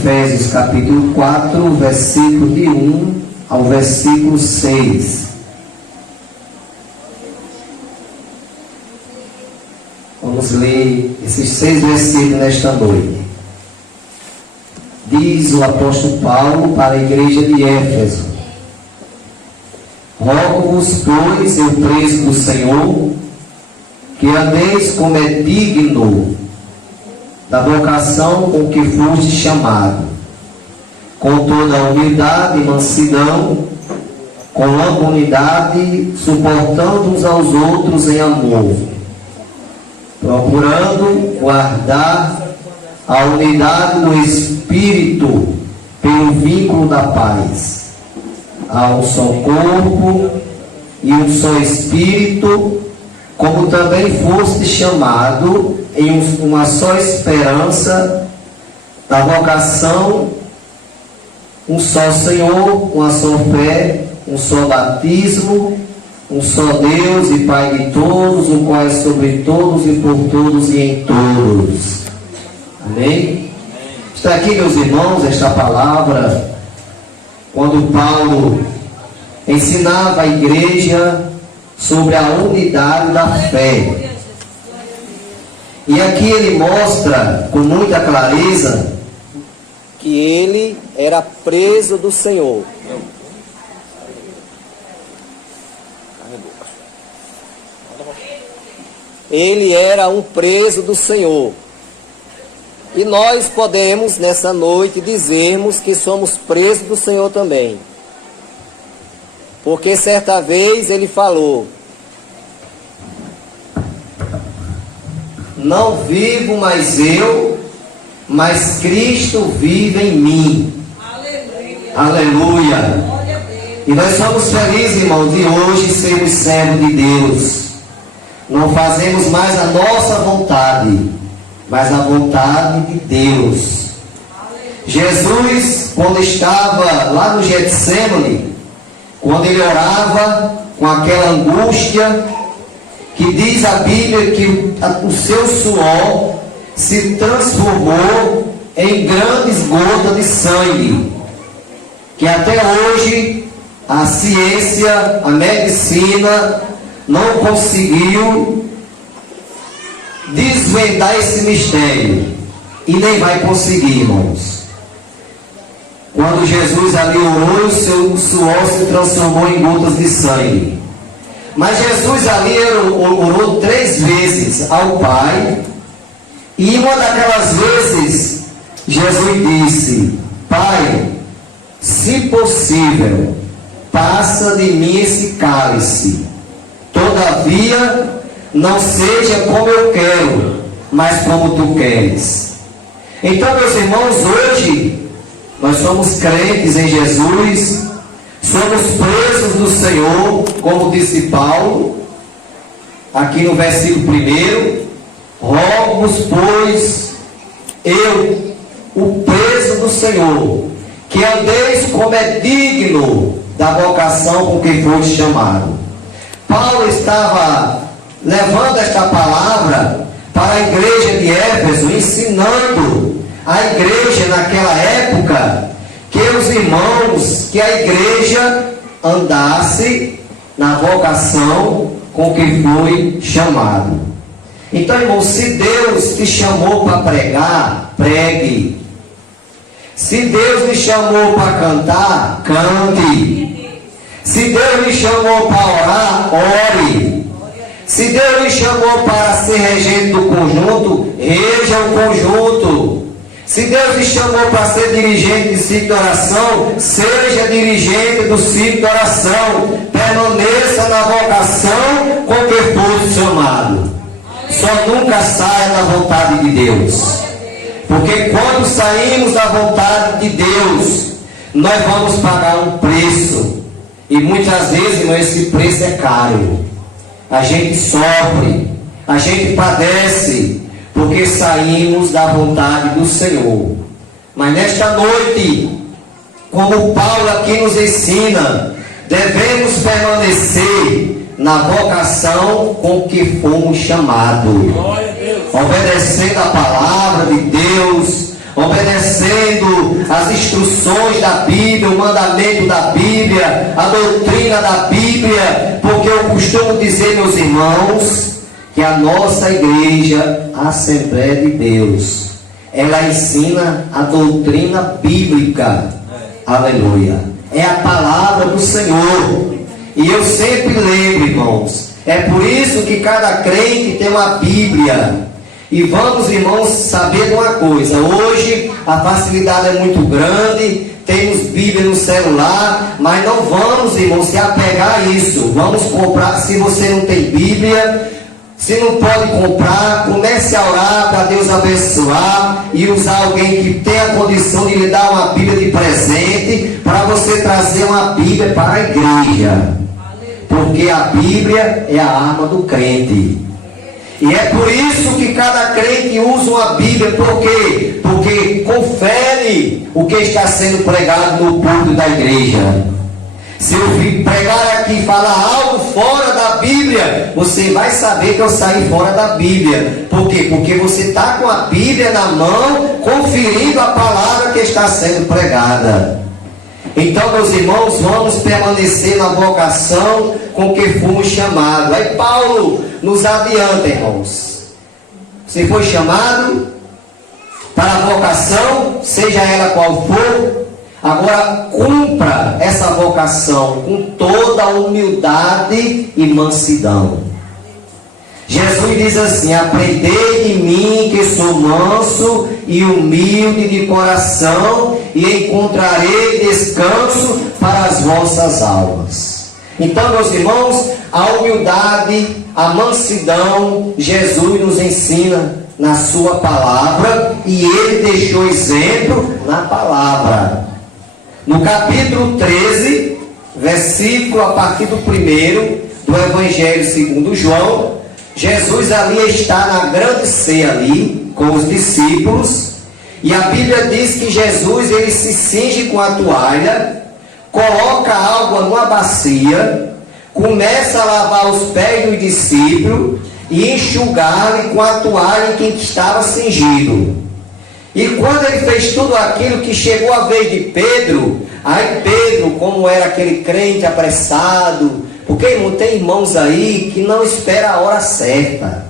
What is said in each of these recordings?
Efésios capítulo 4, versículo de 1 ao versículo 6. Vamos ler esses 6 versículos nesta noite. Diz o apóstolo Paulo para a igreja de Éfeso: rogo-vos, pois, eu preso do Senhor, que andeis como é digno da vocação com que foste chamado, com toda a humildade e mansidão, com ampla unidade, suportando uns aos outros em amor, procurando guardar a unidade do Espírito pelo vínculo da paz. Há um só corpo e um só Espírito, como também foste chamado em uma só esperança da vocação, um só Senhor, uma só fé, um só batismo, um só Deus e Pai de todos, o qual é sobre todos e por todos e em todos. Amém? Está aqui, meus irmãos, esta palavra, quando Paulo ensinava a igreja sobre a unidade da fé. E aqui ele mostra com muita clareza que ele era preso do Senhor. Ele era um preso do Senhor. E nós podemos, nessa noite, dizermos que somos presos do Senhor também. Porque certa vez ele falou: não vivo mais eu, mas Cristo vive em mim. Aleluia. Aleluia. E nós somos felizes, irmão, de hoje sermos servos de Deus. Não fazemos mais a nossa vontade, mas a vontade de Deus. Jesus, quando estava lá no Getsemane, quando ele orava com aquela angústia, que diz a Bíblia que o seu suor se transformou em grandes gotas de sangue, que até hoje a ciência, a medicina não conseguiu desvendar esse mistério, e nem vai conseguir, irmãos. Quando Jesus ali orou, o seu suor se transformou em gotas de sangue. Mas Jesus ali orou 3 vezes ao Pai, e uma daquelas vezes Jesus disse: Pai, se possível, passa de mim esse cálice, todavia não seja como eu quero, mas como tu queres. Então, meus irmãos, hoje nós somos crentes em Jesus, somos presos do Senhor, como disse Paulo, aqui no versículo 1, rogo-vos, pois, eu, o preso do Senhor, que andeis como é digno da vocação com que foste chamado. Paulo estava levando esta palavra para a igreja de Éfeso, ensinando a igreja naquela época que os irmãos, que a igreja andasse na vocação com que foi chamado. Então, irmão, se Deus te chamou para pregar, pregue. Se Deus me chamou para cantar, cante. Se Deus me chamou para orar, ore. Se Deus me chamou para ser regente do conjunto, reja o conjunto. Se Deus me chamou para ser dirigente de ciclo de oração, seja dirigente do ciclo de oração. Permaneça na vocação com que foste chamado. Só nunca saia da vontade de Deus. Porque quando saímos da vontade de Deus, nós vamos pagar um preço. E muitas vezes, irmão, esse preço é caro. A gente sofre, a gente padece, porque saímos da vontade do Senhor. Mas nesta noite, como Paulo aqui nos ensina, devemos permanecer na vocação com que fomos chamados, obedecendo a palavra de Deus, obedecendo as instruções da Bíblia, o mandamento da Bíblia, a doutrina da Bíblia, porque eu costumo dizer, meus irmãos, que a nossa igreja, a Assembleia de Deus, ela ensina a doutrina bíblica. Aleluia. É a palavra do Senhor. E eu sempre lembro, irmãos, é por isso que cada crente tem uma Bíblia. E vamos, irmãos, saber de uma coisa: hoje a facilidade é muito grande, temos Bíblia no celular, mas não vamos, irmãos, se apegar a isso. Vamos comprar. Se você não tem Bíblia, se não pode comprar, comece a orar para Deus abençoar e usar alguém que tenha condição de lhe dar uma Bíblia de presente, para você trazer uma Bíblia para a igreja. Porque a Bíblia é a arma do crente. E é por isso que cada crente usa uma Bíblia. Por quê? Porque confere o que está sendo pregado no púlpito da igreja. Se eu pregar aqui e falar algo fora da Bíblia, você vai saber que eu saí fora da Bíblia. Por quê? Porque você está com a Bíblia na mão, conferindo a palavra que está sendo pregada. Então, meus irmãos, vamos permanecer na vocação com que fomos chamados. Aí Paulo nos adianta, irmãos. Você foi chamado para a vocação, seja ela qual for. Agora cumpra essa vocação com toda a humildade e mansidão. Jesus diz assim: aprendei de mim, que sou manso e humilde de coração, e encontrarei descanso para as vossas almas. Então, meus irmãos, a humildade, a mansidão, Jesus nos ensina na sua palavra, e ele deixou exemplo na palavra. No capítulo 13, versículo a partir do 1º do Evangelho segundo João, Jesus ali está na grande ceia ali, com os discípulos, e a Bíblia diz que Jesus, ele se cinge com a toalha, coloca água numa bacia, começa a lavar os pés dos discípulos, e enxugar-lhe com a toalha em quem estava cingido. E quando ele fez tudo aquilo, que chegou a vez de Pedro, aí Pedro, como era aquele crente apressado, porque, irmão, tem irmãos aí que não espera a hora certa,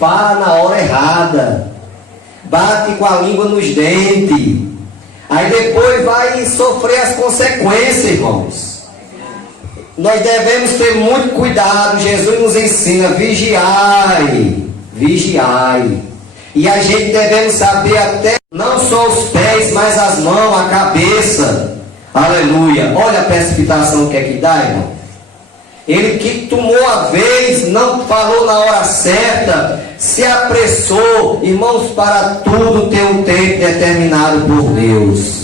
fala na hora errada, bate com a língua nos dentes, aí depois vai sofrer as consequências, irmãos. Nós devemos ter muito cuidado. Jesus nos ensina: vigiai, vigiai. E a gente devemos saber até não só os pés, mas as mãos, a cabeça. Aleluia. Olha a precipitação que é que dá, irmão. Ele que tomou a vez, não falou na hora certa, se apressou. Irmãos, para tudo tem um tempo determinado por Deus.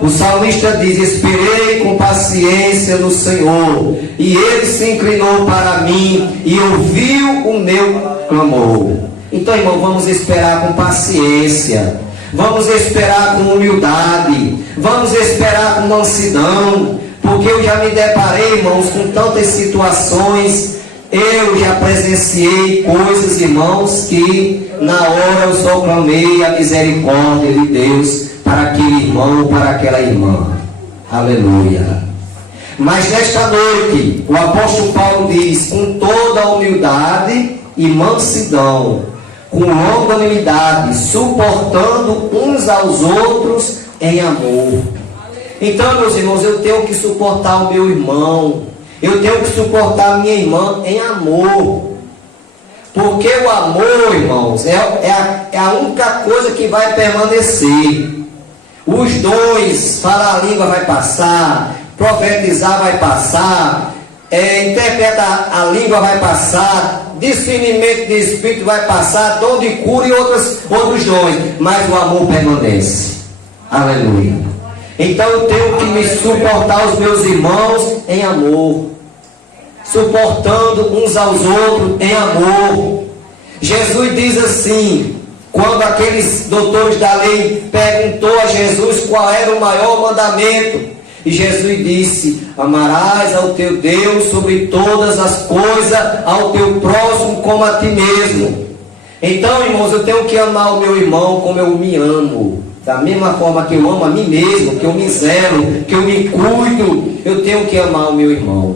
O salmista diz: esperei com paciência no Senhor, e ele se inclinou para mim e ouviu o meu clamor. Então, irmão, vamos esperar com paciência, vamos esperar com humildade, vamos esperar com mansidão, porque eu já me deparei, irmãos, com tantas situações. Eu já presenciei coisas, irmãos, que na hora eu só clamei a misericórdia de Deus para aquele irmão, para aquela irmã. Aleluia. Mas nesta noite, o apóstolo Paulo diz: com toda a humildade e mansidão, com longanimidade, suportando uns aos outros em amor. Então, meus irmãos, eu tenho que suportar o meu irmão, eu tenho que suportar a minha irmã em amor. Porque o amor, irmãos, é a única coisa que vai permanecer. Os dons, falar a língua vai passar, profetizar vai passar, interpretar a língua vai passar, discernimento de espírito vai passar, dom de cura e outros dons, mas o amor permanece. Aleluia. Então eu tenho que me suportar os meus irmãos em amor, suportando uns aos outros em amor. Jesus diz assim, quando aqueles doutores da lei perguntou a Jesus qual era o maior mandamento, e Jesus disse: amarás ao teu Deus sobre todas as coisas, ao teu próximo como a ti mesmo. Então, irmãos, eu tenho que amar o meu irmão como eu me amo. Da mesma forma que eu amo a mim mesmo, que eu me zelo, que eu me cuido, eu tenho que amar o meu irmão.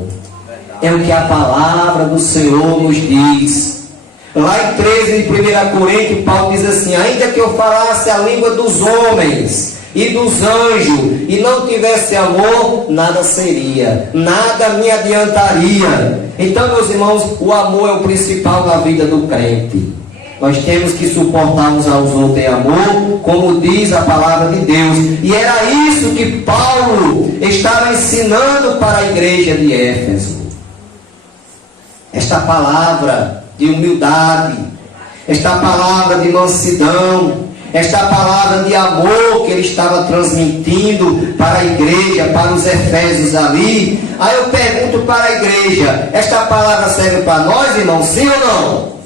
É o que a palavra do Senhor nos diz. Lá em 13 de 1 Coríntios, Paulo diz assim: ainda que eu falasse a língua dos homens e dos anjos, e não tivesse amor, nada seria, nada me adiantaria. Então, meus irmãos, o amor é o principal na vida do crente. Nós temos que suportar uns aos outros em amor, como diz a palavra de Deus. E era isso que Paulo estava ensinando para a igreja de Éfeso. Esta palavra de humildade, esta palavra de mansidão, esta palavra de amor que ele estava transmitindo para a igreja, para os efésios ali. Aí eu pergunto para a igreja: esta palavra serve para nós, irmãos? Sim ou não?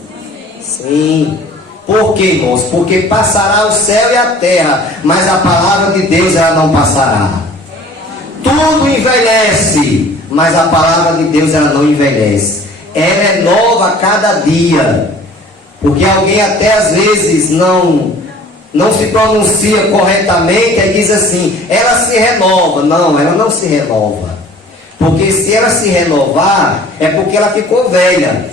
Sim. Por quê, irmãos? Porque passará o céu e a terra, mas a palavra de Deus ela não passará. Tudo envelhece, mas a palavra de Deus ela não envelhece. Ela é nova a cada dia. Porque alguém até às vezes não se pronuncia corretamente e diz assim: ela se renova. Não, ela não se renova. Porque se ela se renovar, é porque ela ficou velha.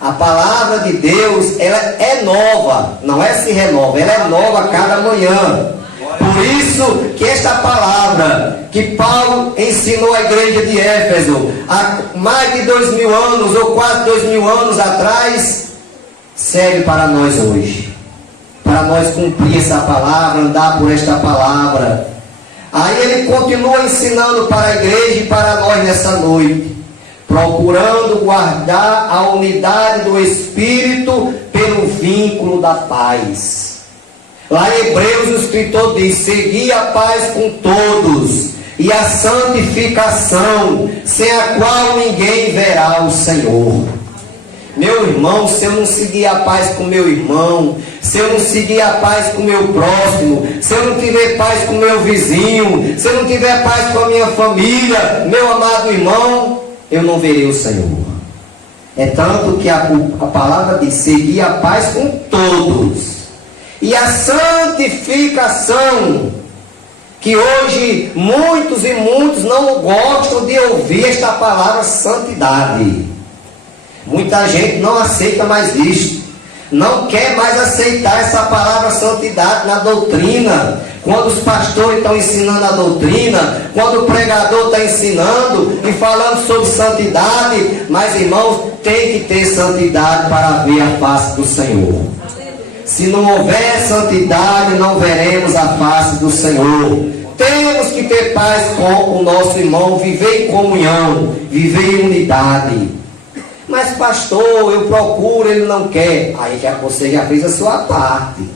A palavra de Deus, ela é nova, não é se renova, ela é nova a cada manhã. Por isso que esta palavra que Paulo ensinou à igreja de Éfeso há mais de 2000 anos, ou quase 2000 anos atrás, serve para nós hoje. Para nós cumprir essa palavra, andar por esta palavra. Aí ele continua ensinando para a igreja e para nós nessa noite, procurando guardar a unidade do Espírito pelo vínculo da paz. Lá em Hebreus o escritor diz: segui a paz com todos e a santificação, sem a qual ninguém verá o Senhor. Meu irmão, se eu não seguir a paz com meu irmão, se eu não seguir a paz com o meu próximo, se eu não tiver paz com o meu vizinho, se eu não tiver paz com a minha família, meu amado irmão, eu não verei o Senhor. É tanto que a palavra diz: seguir a paz com todos e a santificação, que hoje muitos e muitos não gostam de ouvir esta palavra santidade. Muita gente não aceita mais isto, não quer mais aceitar essa palavra santidade na doutrina. Quando os pastores estão ensinando a doutrina, quando o pregador está ensinando e falando sobre santidade, mas irmãos, tem que ter santidade para ver a face do Senhor. Se não houver santidade, não veremos a face do Senhor. Temos que ter paz com o nosso irmão, viver em comunhão, viver em unidade. Mas pastor, eu procuro, ele não quer. Aí você já fez a sua parte.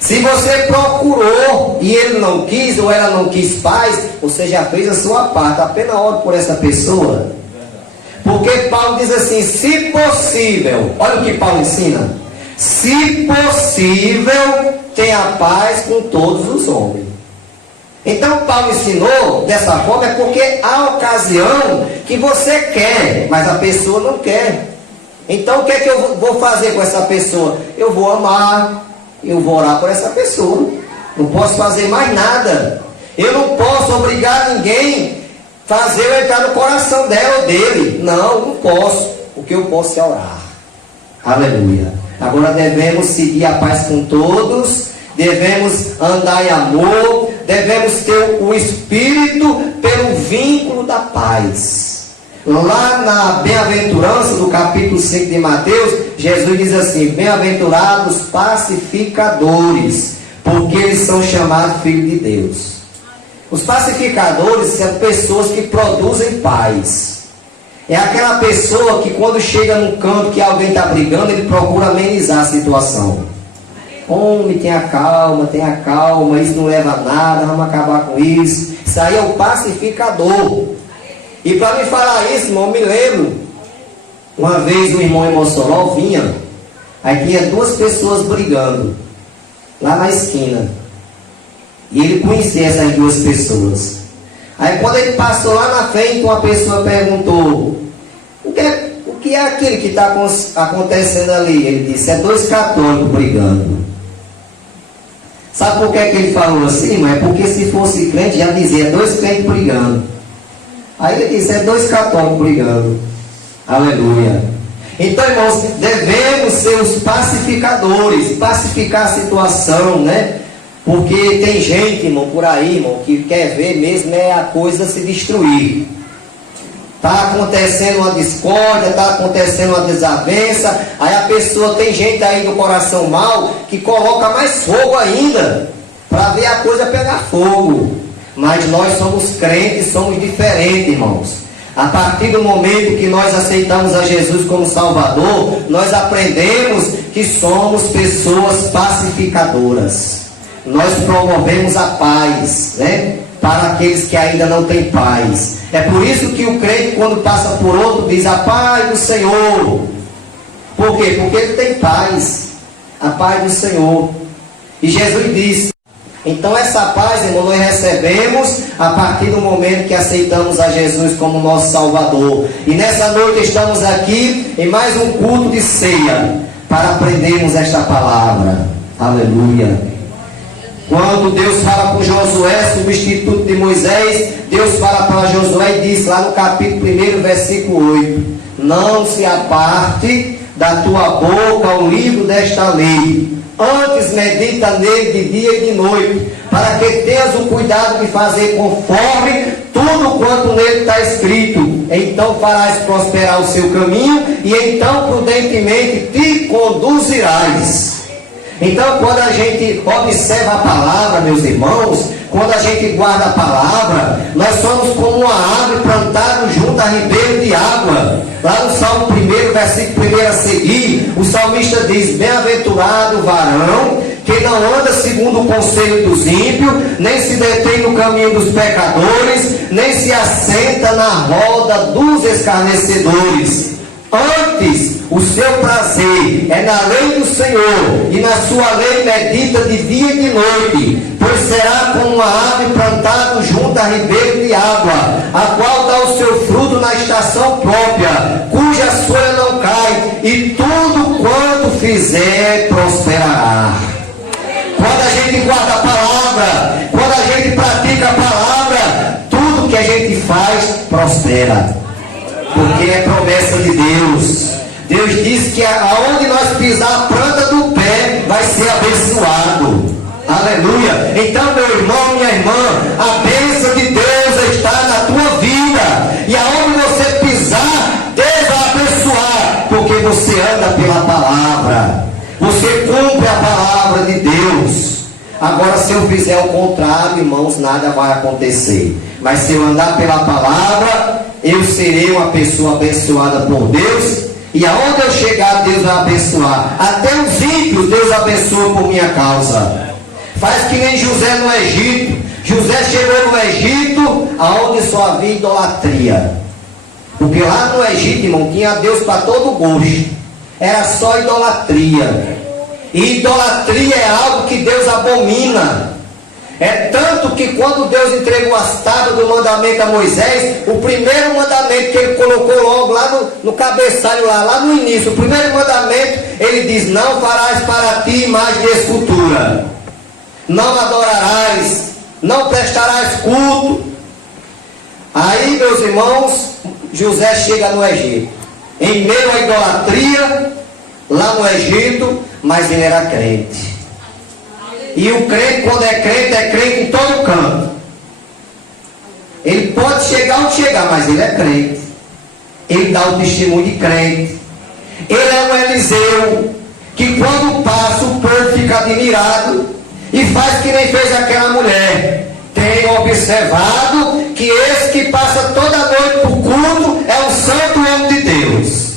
Se você procurou e ele não quis, ou ela não quis paz, você já fez a sua parte. Apenas ore por essa pessoa. Porque Paulo diz assim: se possível, olha o que Paulo ensina: se possível, tenha paz com todos os homens. Então Paulo ensinou dessa forma, é porque há ocasião que você quer, mas a pessoa não quer. Então o que é que eu vou fazer com essa pessoa? Eu vou amar, eu vou orar por essa pessoa. Não posso fazer mais nada. Eu não posso obrigar ninguém a fazer eu entrar no coração dela ou dele. Não posso. O que eu posso é orar. Aleluia. Agora devemos seguir a paz com todos, devemos andar em amor, devemos ter o Espírito pelo vínculo da paz. Lá na bem-aventurança, do capítulo 5 de Mateus, Jesus diz assim: bem-aventurados pacificadores, porque eles são chamados filhos de Deus. Os pacificadores são pessoas que produzem paz. É aquela pessoa que quando chega num canto que alguém está brigando, ele procura amenizar a situação. Homem, tenha calma, isso não leva a nada, vamos acabar com isso. Isso aí é o pacificador. E para me falar isso, irmão, eu me lembro, uma vez um irmão em Mossoró vinha, aí tinha duas pessoas brigando, lá na esquina. E ele conhecia essas duas pessoas. Aí quando ele passou lá na frente, uma pessoa perguntou: o que que é aquilo que está acontecendo ali? Ele disse, é dois católicos brigando. Sabe por que ele falou assim, irmão? É porque se fosse crente, já dizia, dois crentes brigando. Aí ele disse, é dois católicos brigando. Aleluia. Então, irmãos, devemos ser os pacificadores, pacificar a situação, né? Porque tem gente, irmão, por aí, irmão, que quer ver mesmo a coisa se destruir. Está acontecendo uma discórdia, está acontecendo uma desavença, aí a pessoa, tem gente aí do coração mau, que coloca mais fogo ainda, para ver a coisa pegar fogo. Mas nós somos crentes, somos diferentes, irmãos. A partir do momento que nós aceitamos a Jesus como Salvador, nós aprendemos que somos pessoas pacificadoras. Nós promovemos a paz, né? Para aqueles que ainda não têm paz. É por isso que o crente, quando passa por outro, diz a paz do Senhor. Por quê? Porque ele tem paz. A paz do Senhor. E Jesus disse, então essa paz, irmão, nós recebemos a partir do momento que aceitamos a Jesus como nosso Salvador. E nessa noite estamos aqui em mais um culto de ceia, para aprendermos esta palavra. Aleluia. Quando Deus fala com Josué, substituto de Moisés, Deus fala para Josué e diz lá no capítulo 1, versículo 8: não se aparte da tua boca o livro desta lei, antes medita nele de dia e de noite, para que tenhas o cuidado de fazer conforme tudo quanto nele está escrito. Então farás prosperar o seu caminho, e então prudentemente te conduzirás. Então, quando a gente observa a palavra, meus irmãos, quando a gente guarda a palavra, nós somos como uma árvore plantada junto a ribeiro de água. Lá no Salmo 1, versículo 1 a seguir, o salmista diz: bem-aventurado o varão que não anda segundo o conselho dos ímpios, nem se detém no caminho dos pecadores, nem se assenta na roda dos escarnecedores. Antes, o seu prazer é na lei do Senhor, e na sua lei medita de dia e de noite, pois será como uma árvore plantada junto a ribeiro de água, a qual dá o seu fruto na estação própria, cuja folha não cai, e tudo quanto fizer prosperará. Quando a gente guarda a palavra, quando a gente pratica a palavra, tudo que a gente faz prospera. Porque é promessa de Deus. Deus diz que aonde nós pisar a planta do pé, vai ser abençoado. Aleluia. Então, meu irmão, minha irmã, a bênção de Deus está na tua vida. E aonde você pisar, Deus vai abençoar. Porque você anda pela palavra. Você cumpre a palavra de Deus. Agora, se eu fizer o contrário, irmãos, nada vai acontecer. Mas se eu andar pela palavra, eu serei uma pessoa abençoada por Deus. E aonde eu chegar, Deus vai abençoar. Até os ímpios, Deus abençoa por minha causa. Faz que nem José no Egito. José chegou no Egito, aonde só havia idolatria. Porque lá no Egito, irmão, tinha Deus para todo gosto. Era só idolatria. E idolatria é algo que Deus abomina. É tanto que quando Deus entregou as tábuas do mandamento a Moisés, o primeiro mandamento que ele colocou logo lá no cabeçalho, lá no início, o primeiro mandamento, ele diz: não farás para ti imagem de escultura, não adorarás, não prestarás culto. Aí, meus irmãos, José chega no Egito, em meio à idolatria, lá no Egito, mas ele era crente. E o crente, quando é crente em todo canto. Ele pode chegar onde chegar, mas ele é crente. Ele dá o testemunho de crente. Ele é um Eliseu, que quando passa, o povo fica admirado e faz que nem fez aquela mulher. Tem observado que esse que passa toda noite por culto é um santo homem de Deus.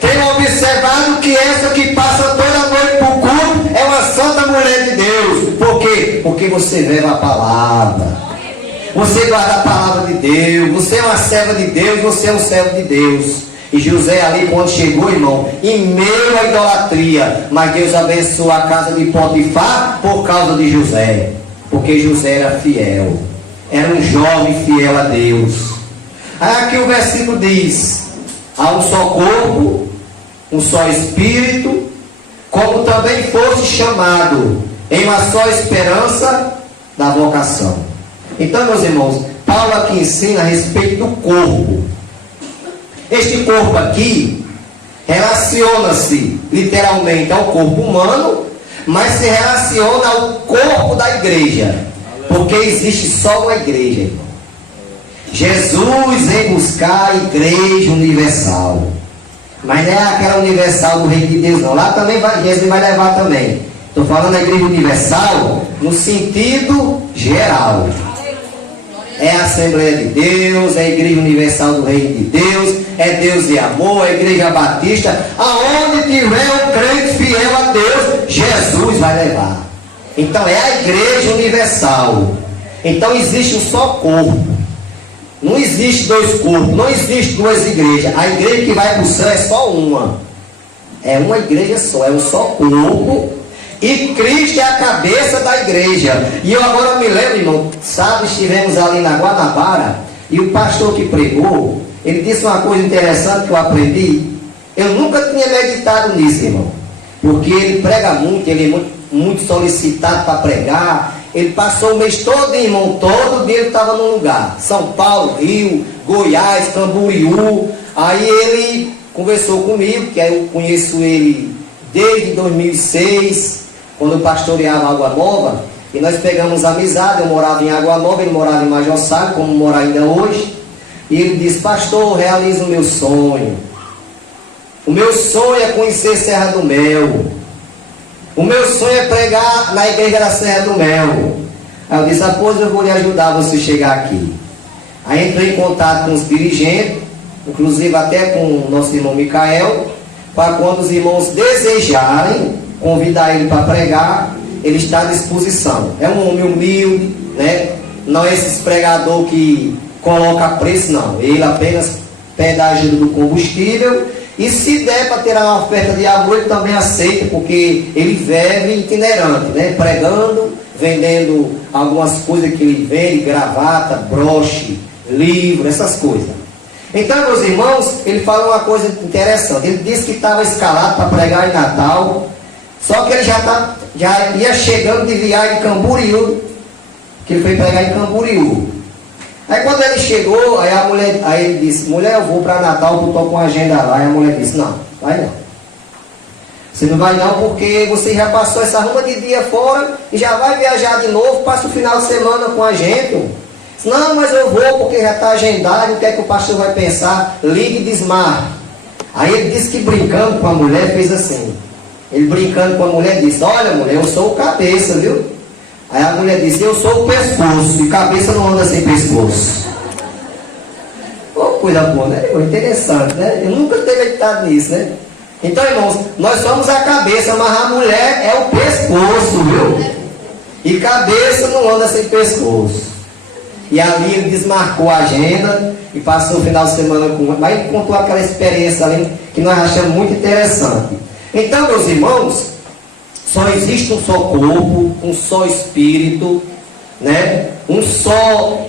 Tem observado que essa que passa toda noite por culto é uma santa mulher de Deus. Por quê? Porque você leva a palavra. Você guarda a palavra de Deus. Você é uma serva de Deus. Você é um servo de Deus. E José ali, quando chegou, irmão, em meio à idolatria, mas Deus abençoou a casa de Potifar por causa de José. Porque José era fiel. Era um jovem fiel a Deus. Aí aqui o versículo diz: há um só corpo, um só Espírito, como também foste chamado em uma só esperança da vocação. Então, meus irmãos, Paulo aqui ensina a respeito do corpo. Este corpo aqui relaciona-se literalmente ao corpo humano, mas se relaciona ao corpo da igreja, porque existe só uma igreja, irmão. Jesus vem buscar a igreja universal, mas não é aquela universal do reino de Deus, não. Lá também Jesus vai levar também. Estou falando da igreja universal no sentido geral. É a Assembleia de Deus, é a Igreja Universal do Reino de Deus, é Deus e Amor, é a Igreja Batista. Aonde tiver um crente fiel a Deus, Jesus vai levar. Então é a Igreja Universal. Então existe um só corpo. Não existe dois corpos, não existe duas igrejas. A igreja que vai para o céu é só uma. É uma igreja só, é um só corpo. E Cristo é a cabeça da igreja. E eu agora me lembro, irmão, sabe, estivemos ali na Guanabara, e o pastor que pregou, ele disse uma coisa interessante que eu aprendi. Eu nunca tinha meditado nisso, irmão, porque ele prega muito, ele é muito solicitado para pregar. Ele passou o mês todo, irmão, todo dia ele estava num lugar, São Paulo, Rio, Goiás, Camboriú. Aí ele conversou comigo, que eu conheço ele desde 2006, quando eu pastoreava Água Nova, e nós pegamos amizade. Eu morava em Água Nova, ele morava em Major Sá, como mora ainda hoje. E ele disse: pastor, realiza o meu sonho. O meu sonho é conhecer Serra do Mel. O meu sonho é pregar na igreja da Serra do Mel. Aí eu disse: após eu vou lhe ajudar você chegar aqui. Aí entrei em contato com os dirigentes, inclusive até com o nosso irmão Micael, para quando os irmãos desejarem convidar ele para pregar, ele está à disposição. É um homem humilde, né? Não é esse pregador que coloca preço, não. Ele apenas pede a ajuda do combustível, e se der para ter uma oferta de amor, ele também aceita, porque ele vive itinerante, né? Pregando, vendendo algumas coisas que ele vende, gravata, broche, livro, essas coisas. Então, meus irmãos, ele fala uma coisa interessante. Ele disse que estava escalado para pregar em Natal, só que ele já ia chegando de viagem em Camboriú, que ele foi pregar em Camboriú. Aí quando ele chegou, aí ele disse: mulher, eu vou para Natal, eu estou com a agenda lá. Aí a mulher disse: não, vai não. Você não vai não, porque você já passou essa ruma de dia fora e já vai viajar de novo, passa o final de semana com a gente. Não, mas eu vou porque já está agendado, o que é que o pastor vai pensar? Ligue e desmarque. Aí ele disse que brincando com a mulher fez assim. Ele brincando com a mulher disse: olha mulher, eu sou o cabeça, viu? Aí a mulher disse: eu sou o pescoço, e cabeça não anda sem pescoço. Pô, coisa boa, né? Interessante, né? Eu nunca tinha meditado nisso, né? Então, irmãos, nós somos a cabeça, mas a mulher é o pescoço, viu? E cabeça não anda sem pescoço. E ali ele desmarcou a agenda e passou o final de semana com... Mas contou aquela experiência ali que nós achamos muito interessante. Então, meus irmãos, só existe um só corpo, um só espírito, né? Um só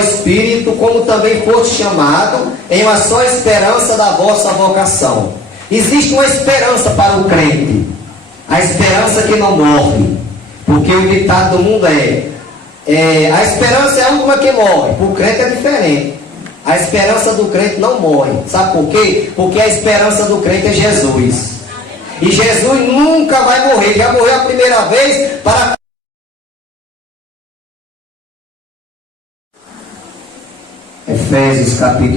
espírito, como também foste chamado, em uma só esperança da vossa vocação. Existe uma esperança para o crente, a esperança que não morre, porque o ditado do mundo a esperança é a última que morre. Para o crente é diferente. A esperança do crente não morre. Sabe por quê? Porque a esperança do crente é Jesus. E Jesus nunca vai morrer. Já morreu a primeira vez para... Efésios capítulo